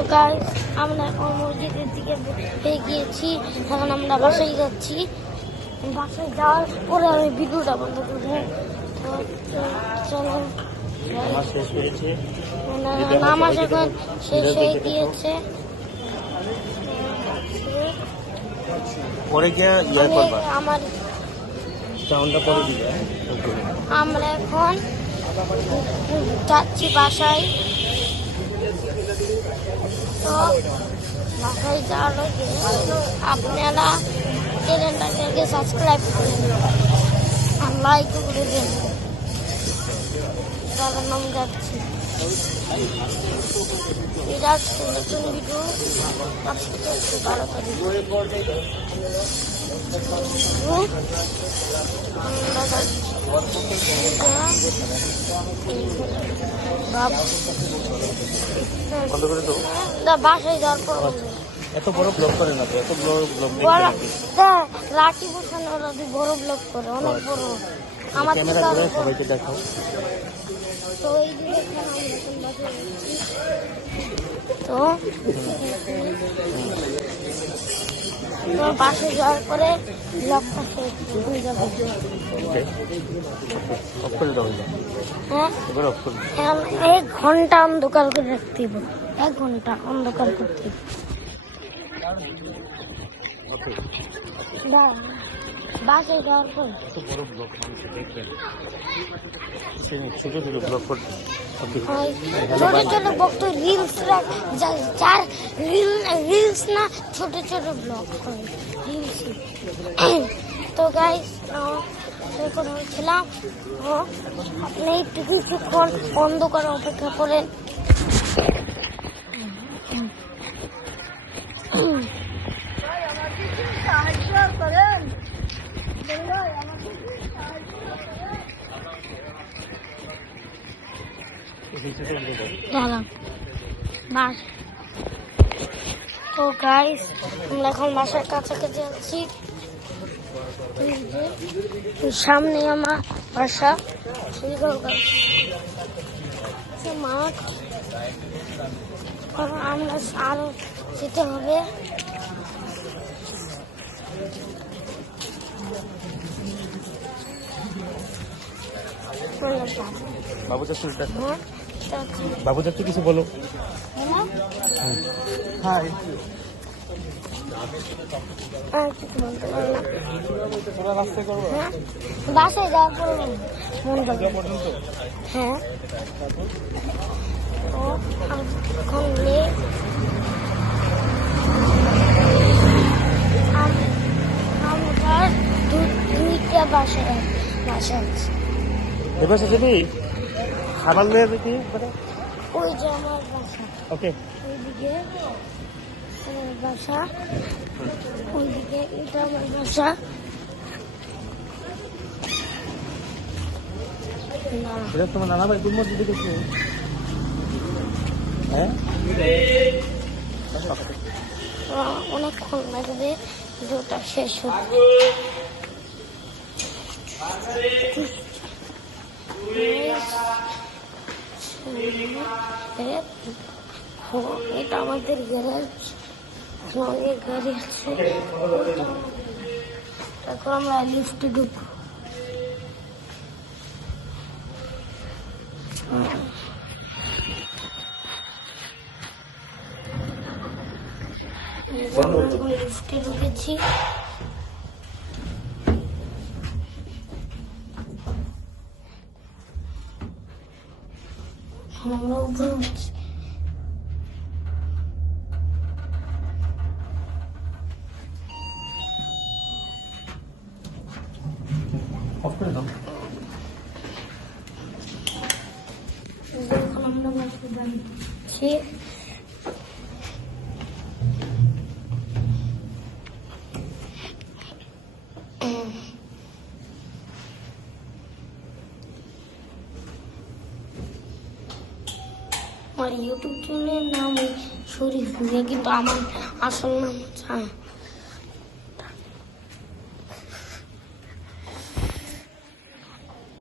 তো গাইস আমরা এখন মসজিদের দিকে পেয়ে গিয়েছি, এখন আমরা বাসায় যাচ্ছি। বাসায় যাওয়ার পরে আমি ভিডিওটা বন্ধ করবো। তো চলো, নামাজ এখন শেষ হয়ে গিয়েছে। আমার আমরা এখন যাচ্ছি বাসায়। তো বাসায় যাওয়ার আগে আপনারা চ্যানেলটাকে সাবস্ক্রাইব করে দিন আর লাইক করে দিন। তাহলে নাম যাচ্ছি বিরাট নতুন ভিডিও আসতে 12 তারিখ। বাসায় যাওয়ার পর এত বড় ব্লগ করে না, এত বড় ব্লগ রাখি বসানো ওরা বড় ব্লগ করে, অনেক বড়। আমার সবাইকে দেখাও। তো এই তো বাসে যাওয়ার পরে ব্লগটা শেষ হয়ে যাবে। হ্যাঁ, 1 ঘন্টা অন্ধকার করে রাখতে হবে, 1 ঘন্টা অন্ধকার করতে হবে। বাসে যাওয়ার পর ছোট ছোট ব্লগ করতে, ছোট ছোট ব্লগ তো রিলস, যার রিলস না ছোট ছোট ব্লগ করে রিলস। তো গাইস কথা বলছিলাম, আপনি একটু কিছুক্ষণ অন্ধকারে অপেক্ষা করেন। তো গাইস আমরা এখন বাসার কাছাকাছি আছি। সামনে আমার বাসা, মাঠ। আমরা আরো যেতে হবে। বাবু যাচ্ছে কিছু বলো। হাই, কিছু বলতে পারলাম। বাসায় যাওয়ার পর হ্যাঁ, এখন আমরা 2টা বাসা আছে। এবার যাবি খাবার নিয়ে দেখি। ওই যে আমার বাসা, ওকে, ওইদিকে আমার বাসা, ওইদিকে এটা আমার বাসা। তোমার নানা ভাই কোন মসজিদে গেছে? হ্যাঁ, অনেকক্ষণ লাগবে ভিডিওটা শেষ হতে। এটা আমাদের গ্যারেজ, অনেক গাড়ি আছে। তারপর আমরা লিফটে ঢুকবো। লিফটে ঢুকেছি। আমরা উপরে উঠছি। এখন আমরা বাসে যাচ্ছি। আমার ইউটিউব চ্যানেলের নাম শরীফ, কিন্তু আমার আসল নাম